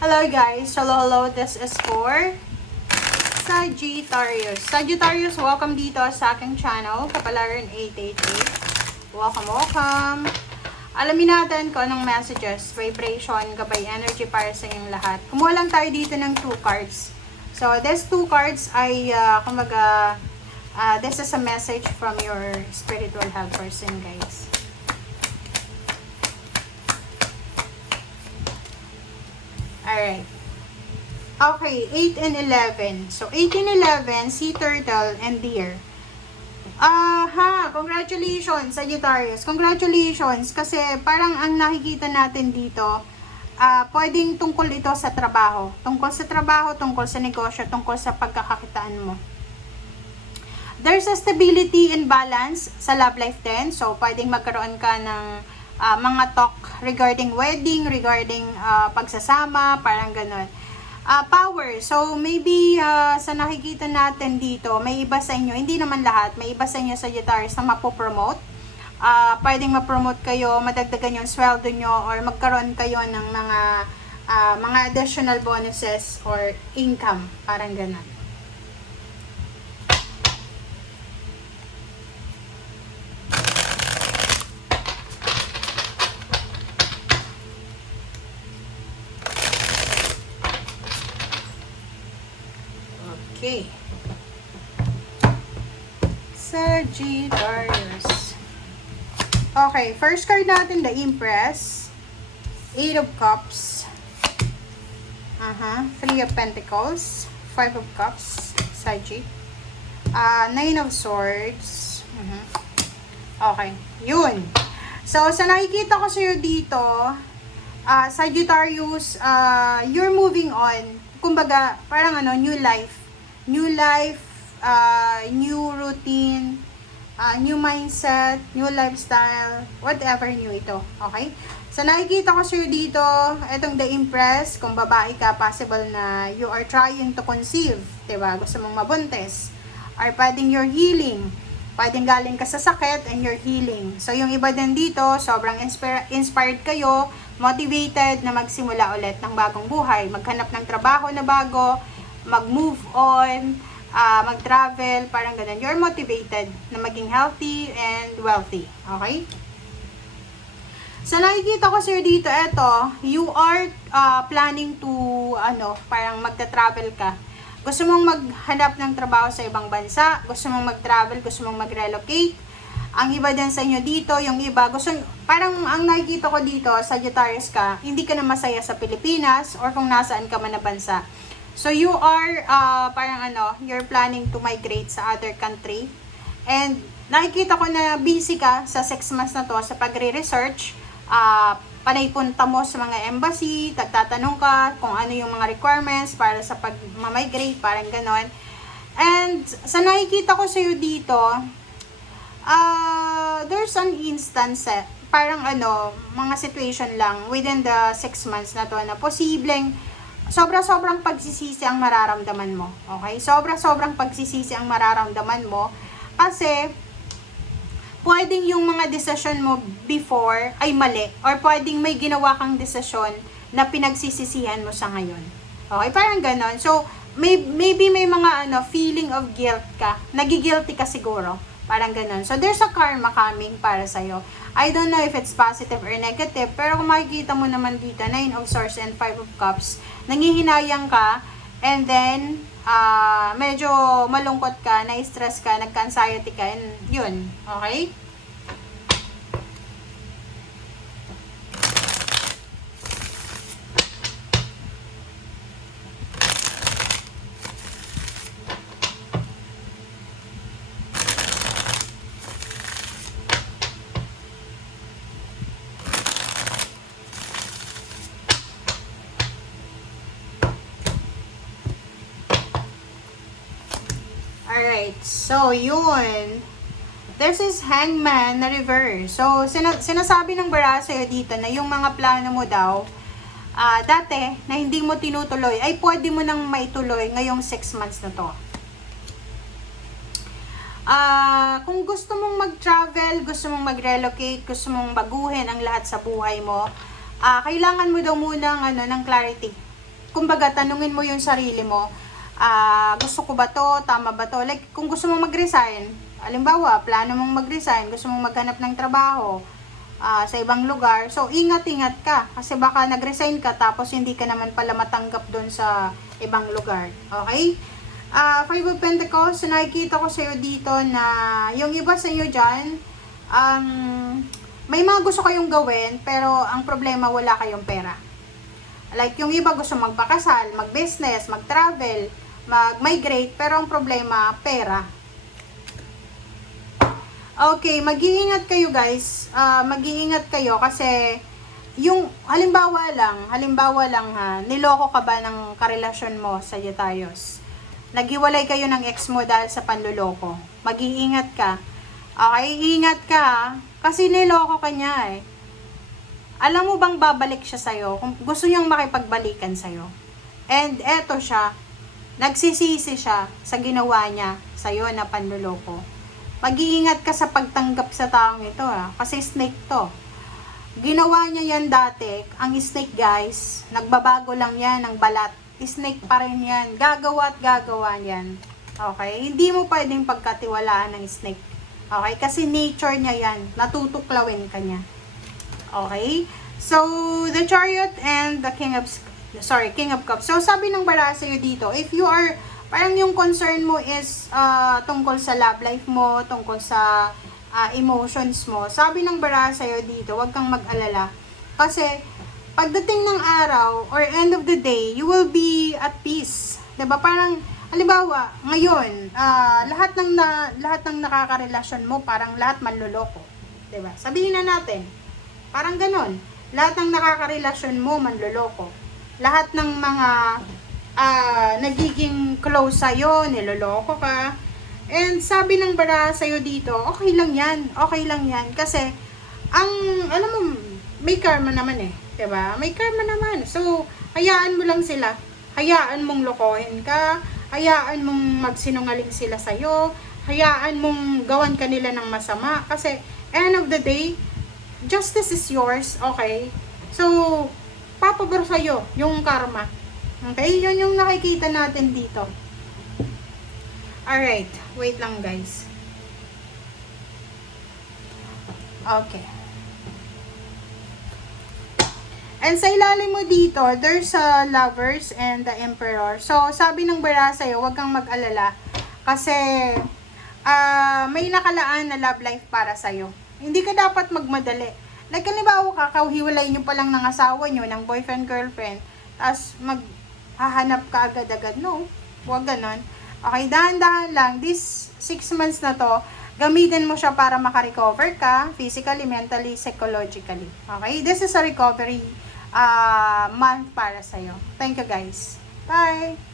Hello guys, hello, this is for Sagittarius. Sagittarius, welcome dito sa aking channel, Kapalaran 888. Welcome. Alamin natin kung anong messages, vibration, gabay, energy para sa inyong lahat. Kumuha lang tayo dito ng 2 cards. So, these 2 cards ay, this is a message from your spiritual health person, guys. Alright. Okay, 8 and 11. So, 8 and 11, Sea Turtle and Deer. Congratulations, Sagittarius. Congratulations, kasi parang ang nakikita natin dito, pwedeng tungkol ito sa trabaho. Tungkol sa trabaho, tungkol sa negosyo, tungkol sa pagkakakitaan mo. There's a stability and balance sa love life din. So, pwedeng magkaroon ka ng mga talk regarding wedding, regarding pagsasama, parang ganun. Power. So, maybe sa nakikita natin dito, may iba sa inyo, hindi naman lahat, may iba sa inyo Sagittarius na mapopromote. Pwedeng ma-promote kayo, madagdagan yung sweldo nyo, or magkaroon kayo ng mga additional bonuses or income, parang ganun. Okay. Sagittarius. Okay, first card natin, the Empress. 8 of Cups. 3 of Pentacles. 5 of Cups. Sagi. 9 of Swords. Okay, yun. So, sa nakikita ko sa'yo dito, Sagittarius, you're moving on. Kumbaga, parang new life. New life, new routine, new mindset, new lifestyle, whatever new ito, okay? So, nakikita ko sa'yo dito, itong the Empress, kung babae ka, possible na you are trying to conceive, diba? Gusto mong mabuntis, or pwedeng you're healing, pwedeng galing ka sa sakit and you're healing. So, yung iba din dito, sobrang inspired kayo, motivated na magsimula ulit ng bagong buhay, maghanap ng trabaho na bago, mag-move on, mag-travel, parang ganun. You're motivated na maging healthy and wealthy. Okay? So, nakikita ko sir dito, eto, you are planning to, parang magta-travel ka. Gusto mong maghanap ng trabaho sa ibang bansa, gusto mong mag-travel, gusto mong mag-relocate. Ang iba din sa inyo dito, yung iba, parang ang nakikita ko dito, Sagittarius ka, hindi ka na masaya sa Pilipinas or kung nasaan ka man na bansa. So, you are, you're planning to migrate sa other country. And, nakikita ko na busy ka sa 6 months na to sa pagre-research. Panay punta mo sa mga embassy, tagtatanong ka kung ano yung mga requirements para sa pag-migrate, parang ganon. And, sa nakikita ko sa'yo dito, there's an instance, parang mga situation lang within the 6 months na to na posibleng sobra-sobrang pagsisisi ang mararamdaman mo. Okay? Sobra-sobrang pagsisisi ang mararamdaman mo kasi pwedeng yung mga decision mo before ay mali or pwedeng may ginawa kang decision na pinagsisisihan mo sa ngayon. Okay? Parang ganon. So, maybe may mga feeling of guilt ka. Nagigilty ka siguro. Parang ganon. So, there's a karma coming para sa'yo. I don't know if it's positive or negative, pero kung makikita mo naman dito, 9 of Swords and 5 of Cups, nangihinayang ka, and then, medyo malungkot ka, na-stress ka, nagka-anxiety ka, and yun. Okay? Alright, so yun. This is Hangman na reverse. So, sinasabi ng bara sa'yo dito na yung mga plano mo daw, dati, na hindi mo tinutuloy, ay pwede mo nang maituloy ngayong 6 months na to. Kung gusto mong mag-travel, gusto mong mag-relocate, gusto mong baguhin ang lahat sa buhay mo, kailangan mo daw muna ng clarity. kumbaga, tanungin mo yung sarili mo, gusto ko ba to, tama ba to? Like, kung gusto mong mag-resign, halimbawa, plano mong mag-resign, gusto mong maghanap ng trabaho, sa ibang lugar, so ingat-ingat ka, kasi baka nag-resign ka, tapos hindi ka naman pala matanggap doon sa ibang lugar, okay? Five of Pentacles, so nakikita ko sa'yo dito na yung iba sa inyo dyan, may mga gusto kayong gawin, pero ang problema, wala kayong pera. Like, yung iba gusto magpakasal, mag-business, mag-travel, mag-migrate, pero ang problema, pera. Okay, mag-iingat kayo guys. Mag-iingat kayo kasi yung halimbawa lang ha, niloko ka ba ng karelasyon mo, Sagittarius? Naghiwalay kayo ng ex mo dahil sa panluloko. Mag-iingat ka. Okay, ingat ka ha, kasi niloko ka niya eh. Alam mo bang babalik siya sa'yo? Kung gusto niyang makipagbalikan sa'yo. And eto siya, nagsisisi siya sa ginawa niya sa'yo na panluloko. Mag-iingat ka sa pagtanggap sa taong ito ha, kasi snake to. Ginawa niya yan dati, ang snake guys, nagbabago lang yan ng balat. Snake pa rin yan, gagawa at gagawa yan. Okay? Hindi mo pwedeng pagkatiwalaan ng snake. Okay? Kasi nature niya yan, natutuklawin ka niya. Okay? So, the Chariot and the King of Cups. So, sabi ng bara sa'yo dito, if you are, parang yung concern mo is tungkol sa love life mo, tungkol sa emotions mo. Sabi ng bara sa'yo dito, huwag kang mag-alala. Kasi, pagdating ng araw, or end of the day, you will be at peace. Diba? Parang, halimbawa, ngayon, lahat ng nakakarelasyon mo, parang lahat manloloko. Diba? Sabihin na natin, parang ganon. Lahat ng nakakarelasyon mo, manloloko. Lahat ng mga nagiging close sa'yo, niloloko ka. And sabi ng bara sa'yo dito, okay lang yan. Okay lang yan. Kasi, alam mo, may karma naman eh. Diba? May karma naman. So, hayaan mo lang sila. Hayaan mong lokohin ka. Hayaan mong magsinungaling sila sa'yo. Hayaan mong gawan ka nila ng masama. Kasi, end of the day, justice is yours, okay? So, papabor sa'yo yung karma. Okay? Yun yung nakikita natin dito. Alright. Wait lang, guys. Okay. And sa ilalim mo dito, there's a Lovers and the Emperor. So, sabi ng bara sa'yo, huwag kang mag-alala. Kasi, may nakalaan na love life para sa'yo. Hindi ka dapat magmadali. Like, halimbawa kakahiwalay nyo pa lang ng asawa nyo, ng boyfriend, girlfriend, tapos maghahanap ka agad-agad. No, huwag ganon. Okay, dahan-dahan lang. This 6 months na to, gamitin mo siya para makarecover ka, physically, mentally, psychologically. Okay, this is a recovery month para sa'yo. Thank you guys. Bye!